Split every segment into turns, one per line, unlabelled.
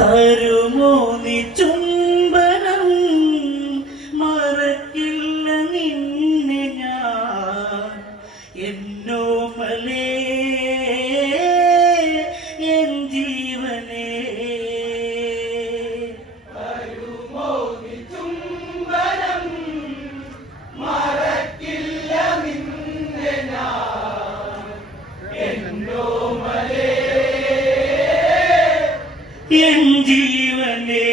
Tarará. N ജീവനേ.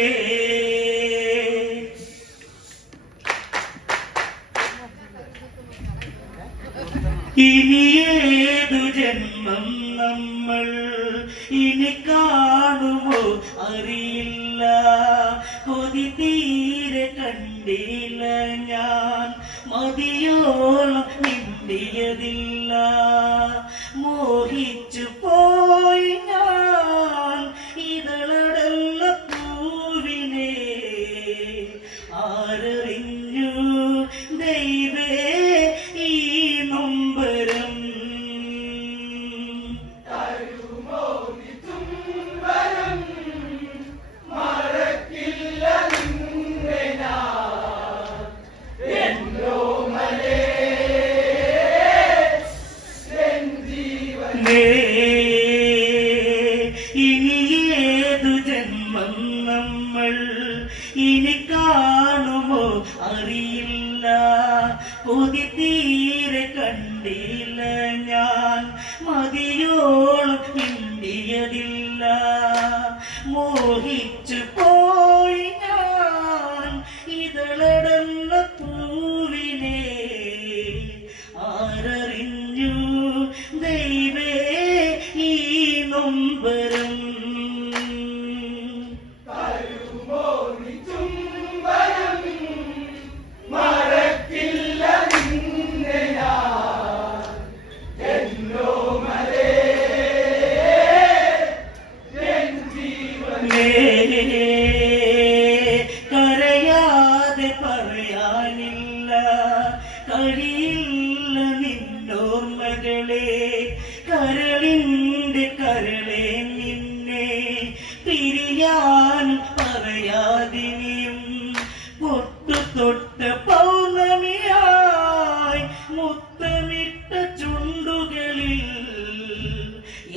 ഇനിയേതു ജന്മം നമ്മൾ ഇനി കാണുമോ അറിയില്ല. കൊതി തീരെ കണ്ടില്ല ഞാൻ. മതിയോളം നിന്ദിയതില്ല മോഹിച്ചു പോയി ഞാൻ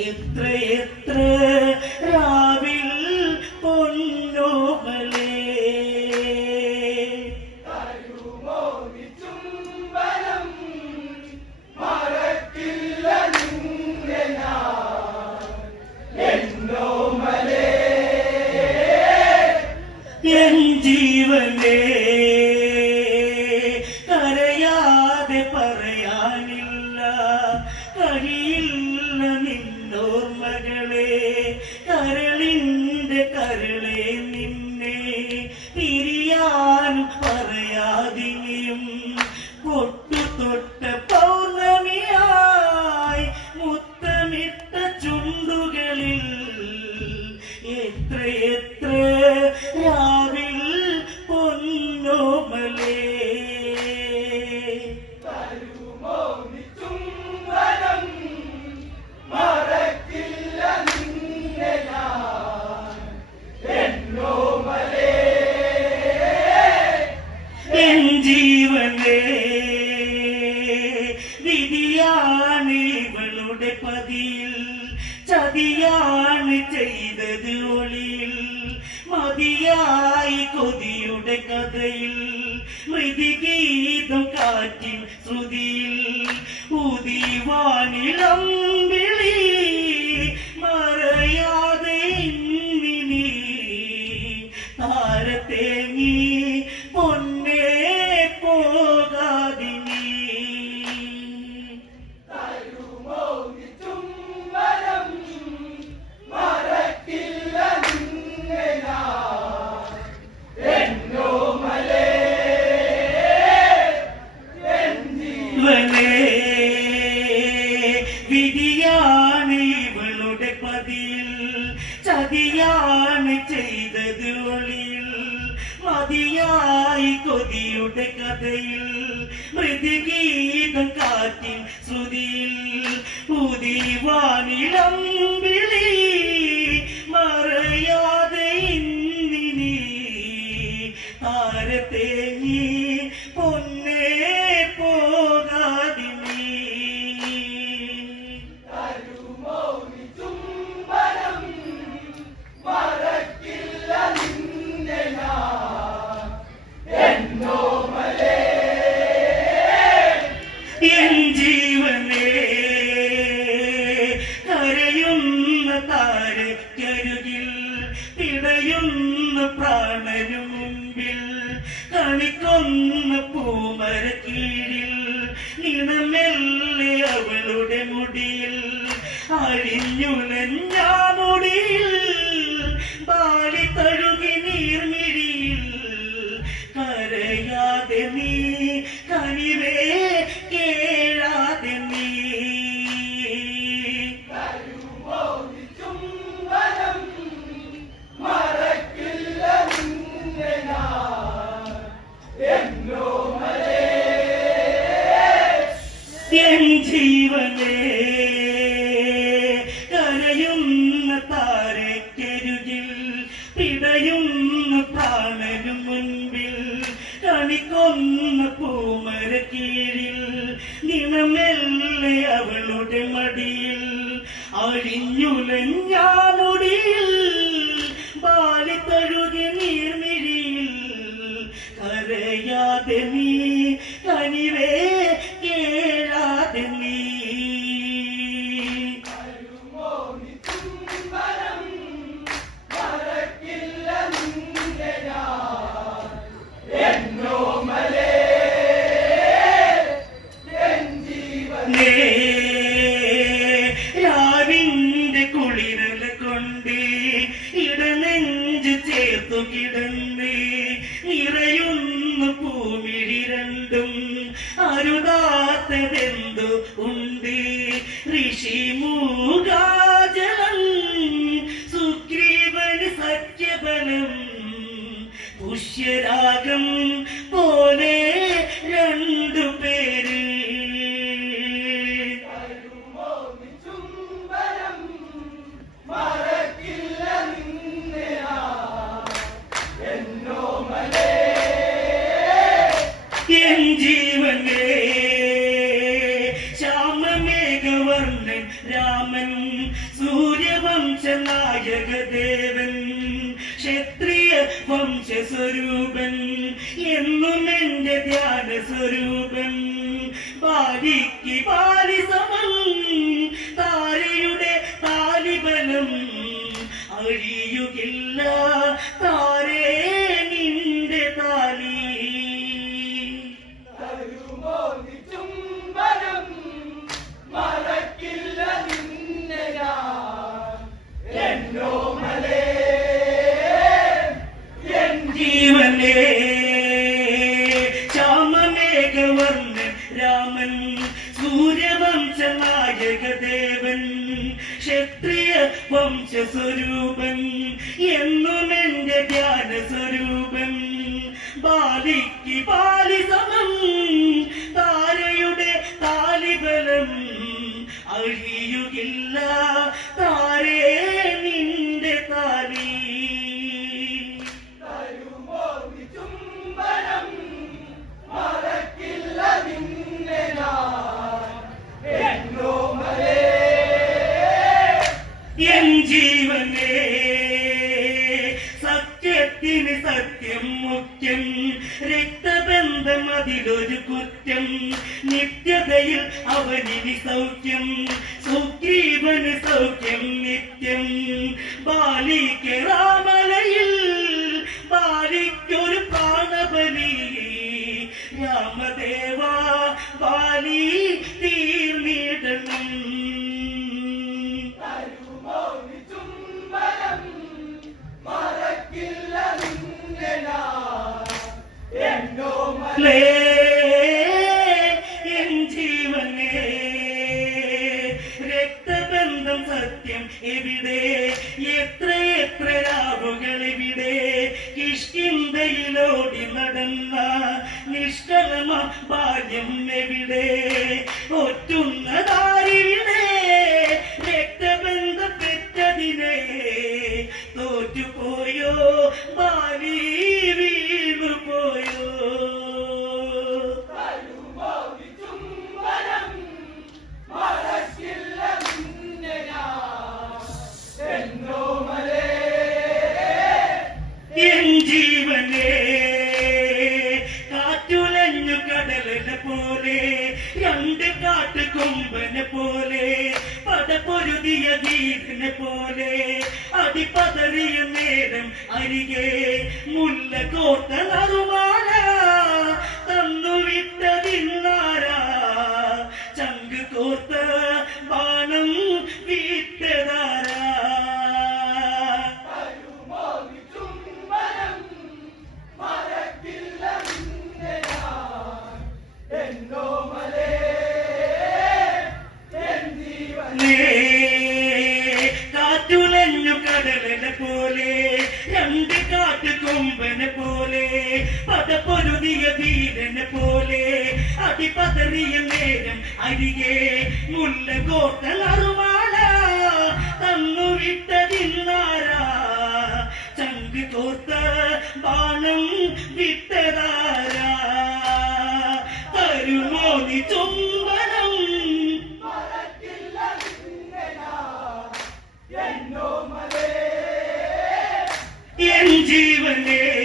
എത്ര എത്ര ഇടത് ഒളിയിൽ മതിയായി കൊതിയുടെ കഥയിൽ മൃതിഗീതം കാറ്റിൽ ശ്രുതിയിൽ ഉതിവാനിളം സംഗീതം കാറ്റിൻ ശ്രുതിയിൽ ഉദിവാ പിടയുന്ന പ്രാണനും മുൻപിൽ കണിക്കൊന്ന പൂമര കീഴിൽ നിണമെല്ലെ അവളുടെ മടിയിൽ അഴിഞ്ഞുലഞ്ഞാലൊടിയിൽ ബാലിത്തഴുകി തഴുകി നീർമിഴിയിൽ കരയാതെ നീ കനിവേ കേഴാതെ നേ അരുതാത്തതെന്തു ഉണ്ട്? ഋഷി മൂകാജലം സുഗ്രീവന് സഖ്യബലം പുഷ്യരാഗം പോലെ രണ്ടു പേര്. എൻ ജീവനേ നായകദേവൻ ക്ഷത്രിയ വംശസ്വരൂപൻ എന്നും എന്റെ ധ്യാന സ്വരൂപൻ പാലിക്ക് പാലി സമം താരയുടെ താലിബലം. അഴിയുകില്ല താരേ സൂര്യവംശ നായകദേവൻ ക്ഷത്രിയ വംശസ്വരൂപൻ എന്നും എന്റെ ധ്യാന സ്വരൂപൻ തീർന്നിടണം എൻ ജീവനെ രക്തബന്ധം സത്യം എവിടെ എത്ര എത്ര രാവുകൾ ഇവിടെ കിഷ്കിന്തയിലോടി നടന്ന നിഷ്കളമ ബാല്യം വീടിനെ പോലെ അടിപതറിയ നേരം അരികെ മുല്ല കോർത്ത പോലെ പദപ്പൊരുതിയ വീരനെ പോലെ അടിപതറിയ നേരം അരികെ മുല്ല കോർത്ത അറുമാല തന്നു വിട്ടതിന്നാരാ ചങ്ക് കോർത്ത ബാണം വിട്ടതാരാ. തരുമോ നീ ചുംബനം? എൻ ജീവനെ വെള്ളിമേഘം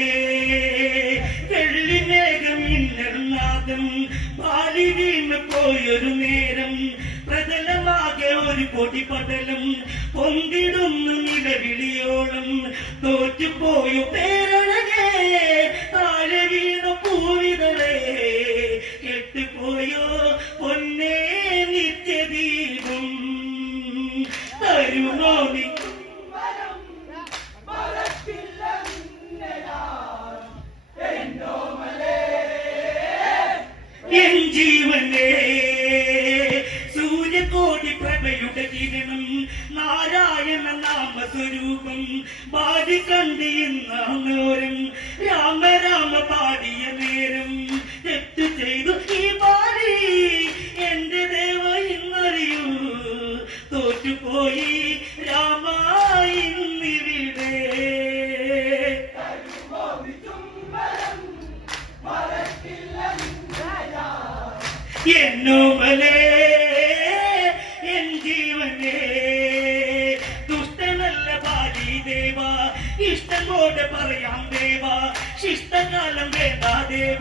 പോയൊരു നേരം പ്രതലമാകെ ഒരു പൊടി പടലം പൊന്തിടുന്നു നിലവിളിയോളം. തോറ്റുപോയു പേരഴകേ താഴെ വീണു പൂവിതളേ. കെട്ടുപോയോ പൊന്നേ നിത്യദീപം. തരുമോ നീ ബാലി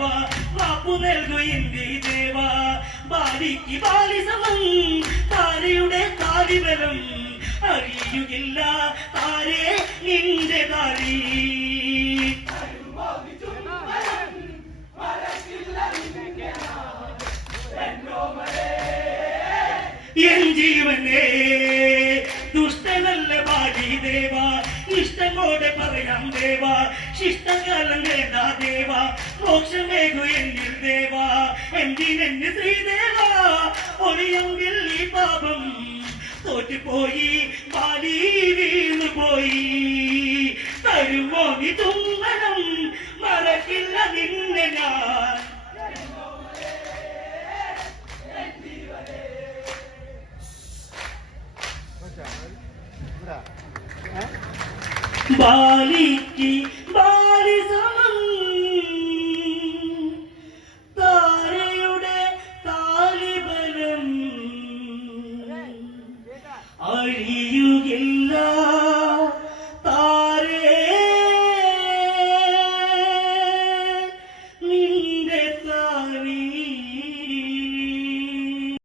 ദേവ വാപ്പു നൽകു ഇന്ത്യ ദേവ. ബാലിക്ക് ബാലി സമം താരയുടെ കാലിബലം അറിയുകില്ല താരേ നിന്റെ താരി. എൻ ജീവനെ ദുഷ്ടനല്ല ബാലി ദേവ. ഇഷ്ടമോടെ പറയാം ദേവ ശിഷ്ടകാലം വേണ്ട ദേവ മോക്ഷമേകു എന്നിൽ ദേവ എന്തിനെന്ന് ശ്രീദേവ ഒളിയെങ്കിൽ ഈ പാപം തോറ്റുപോയി പാലി വീണുപോയി തരുമോ നീ തുമ്പനം? മറക്കില്ല നിന്നെ ഞാൻ. बालिकी बाली समा